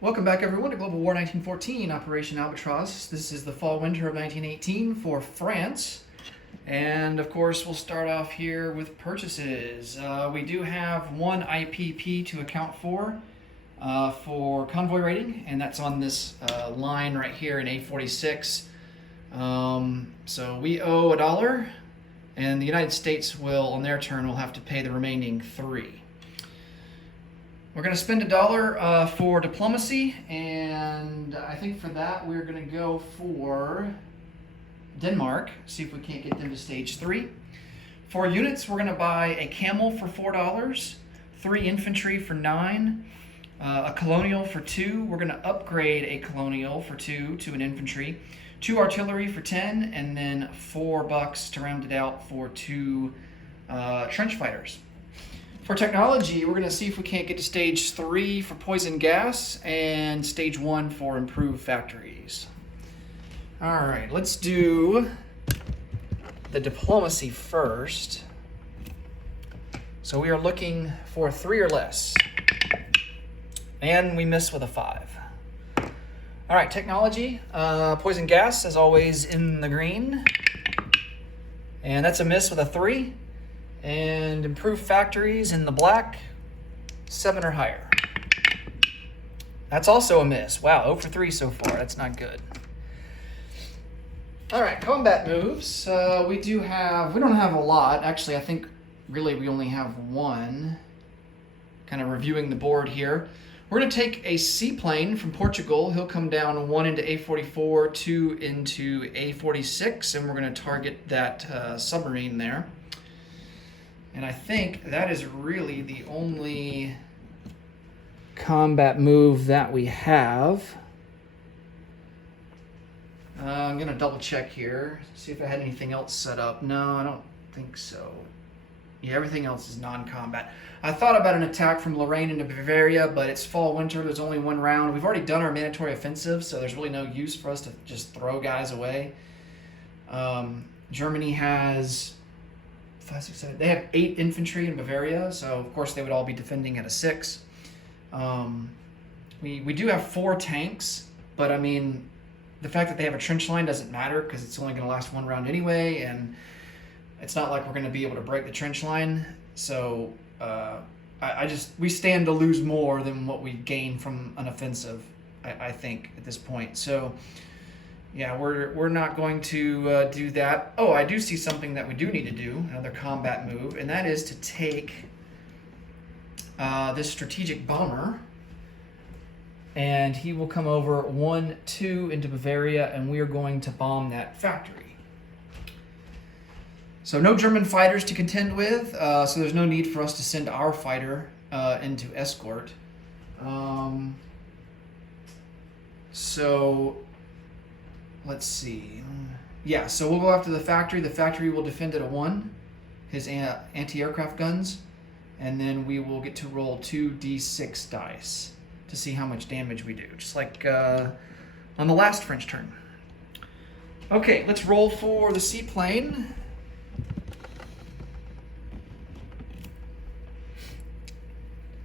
Welcome back, everyone, to Global War 1914, Operation Albatross. This is the fall-winter of 1918 for France. And, of course, we'll start off here with purchases. We do have one IPP to account for convoy rating, and that's on this line right here in A46. So we owe $1, and the United States will, on their turn, will have to pay the remaining $3. We're going to spend $1 for diplomacy, and I think for that we're going to go for Denmark, see if we can't get them to stage 3. For units, we're going to buy a camel for $4, 3 infantry for $9, a colonial for $2. We're going to upgrade a colonial for $2 to an infantry, 2 artillery for $10, and then $4 to round it out for 2 trench fighters. For technology, we're going to see if we can't get to stage 3 for poison gas and stage 1 for improved factories. All right, let's do the diplomacy first. So we are looking for 3 or less. And we miss with a 5. All right, technology, poison gas, as always, in the green. And that's a miss with a 3. And improved factories in the black, 7 or higher. That's also a miss. Wow, 0 for 3 so far. That's not good. All right, combat moves. We don't have a lot. Actually, I think really we only have one. Kind of reviewing the board here. We're going to take a seaplane from Portugal. He'll come down 1 into A44, 2 into A46, and we're going to target that submarine there. And I think that is really the only combat move that we have. I'm going to double check here, see if I had anything else set up. No, I don't think so. Yeah, everything else is non-combat. I thought about an attack from Lorraine into Bavaria, but it's fall-winter. There's only 1 round. We've already done our mandatory offensive, so there's really no use for us to just throw guys away. Germany has 5, 6, 7. They have 8 infantry in Bavaria, so of course they would all be defending at a 6. We do have 4 tanks, but I mean, the fact that they have a trench line doesn't matter because it's only going to last 1 round anyway, and it's not like we're going to be able to break the trench line. So we stand to lose more than what we gain from an offensive, I think, at this point. So yeah, we're not going to do that. Oh, I do see something that we do need to do, another combat move, and that is to take this strategic bomber, and he will come over 1, 2 into Bavaria, and we are going to bomb that factory. So no German fighters to contend with, so there's no need for us to send our fighter into escort. So let's see. Yeah, so we'll go after the factory. The factory will defend at a 1, his anti-aircraft guns, and then we will get to roll 2d6 dice to see how much damage we do, just like on the last French turn. Okay, let's roll for the seaplane.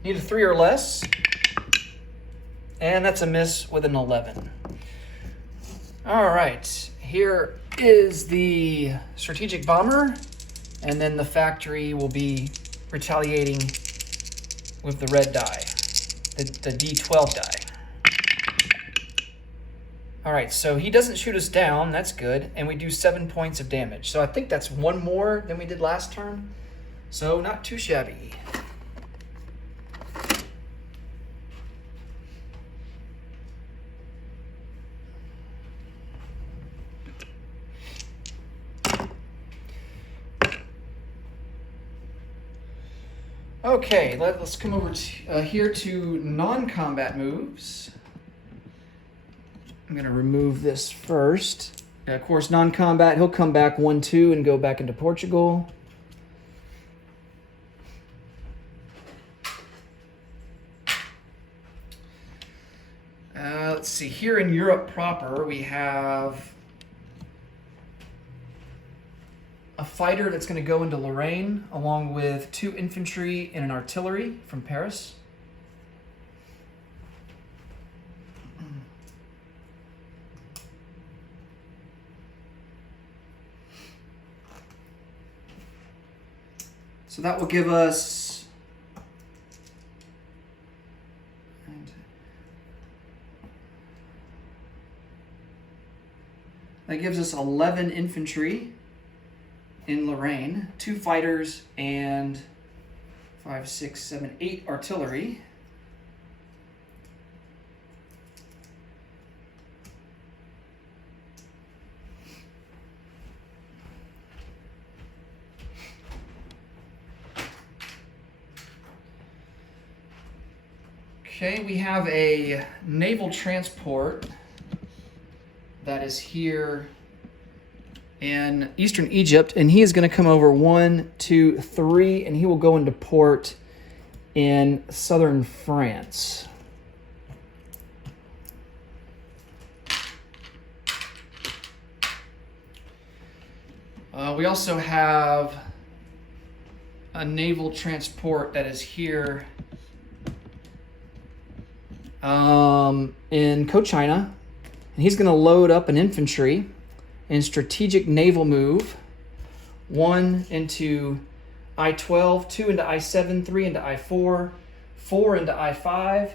Need a 3 or less, and that's a miss with an 11. All right, here is the strategic bomber, and then the factory will be retaliating with the red die, the D12 die. All right, so he doesn't shoot us down, that's good, and we do 7 points of damage. So I think that's 1 more than we did last turn, so not too shabby. Okay, let's come over here to non-combat moves. I'm going to remove this first. Of course, non-combat, he'll come back 1, 2 and go back into Portugal. Let's see, here in Europe proper, we have a fighter that's going to go into Lorraine, along with 2 infantry and an artillery from Paris. So that will give us that gives us 11 infantry in Lorraine, 2 fighters, and 5, 6, 7, 8 artillery. Okay, we have a naval transport that is here in eastern Egypt, and he is going to come over 1, 2, 3, and he will go into port in southern France. We also have a naval transport that is here in Cochinchina, and he's going to load up an infantry in strategic naval move, 1 into I-12, 2 into I-7, 3 into I-4, 4 into I-5,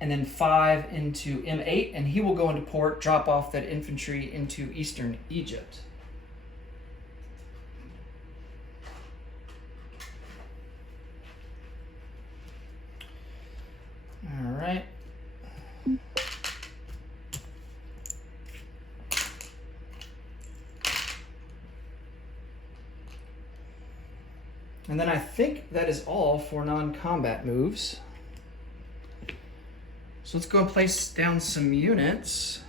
and then 5 into M8, and he will go into port, drop off that infantry into eastern Egypt. All right. And then I think that is all for non-combat moves. So let's go and place down some units.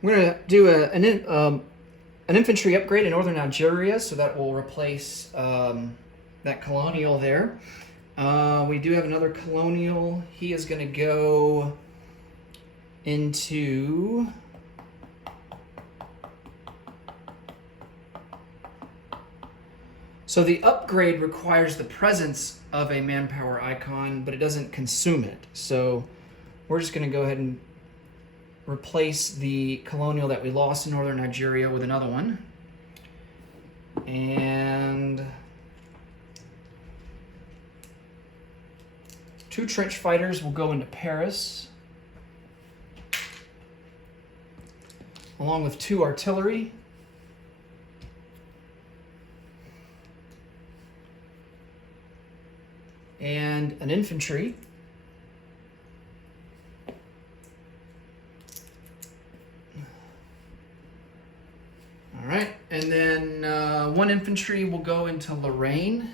We're going to do an infantry upgrade in northern Algeria, so that will replace that colonial there. We do have another colonial. He is going to go into so the upgrade requires the presence of a manpower icon, but it doesn't consume it. So we're just going to go ahead and replace the colonial that we lost in northern Nigeria with another one. And 2 trench fighters will go into Paris, along with 2 artillery. And an infantry. All right, and then 1 infantry will go into Lorraine.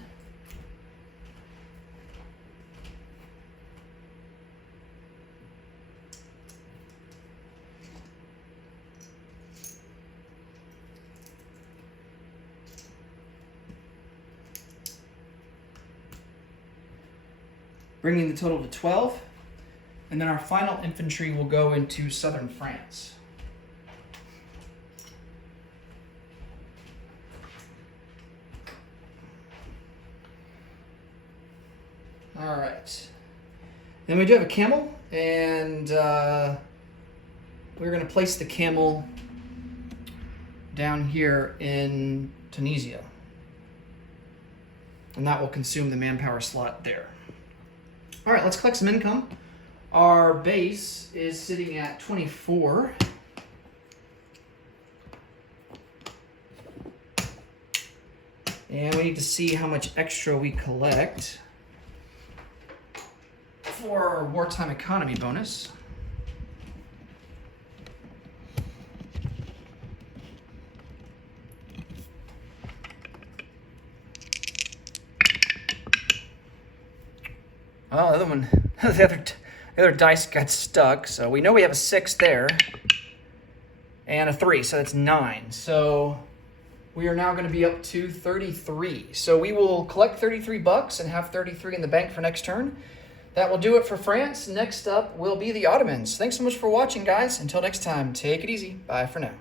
Bringing the total to 12. And then our final infantry will go into southern France. All right. Then we do have a camel, and we're going to place the camel down here in Tunisia. And that will consume the manpower slot there. All right, let's collect some income. Our base is sitting at 24. And we need to see how much extra we collect for our wartime economy bonus. Well, the other one, the other dice got stuck, so we know we have a 6 there, and a 3, so that's 9. So we are now going to be up to 33. So we will collect 33 bucks and have 33 in the bank for next turn. That will do it for France. Next up will be the Ottomans. Thanks so much for watching, guys. Until next time, take it easy. Bye for now.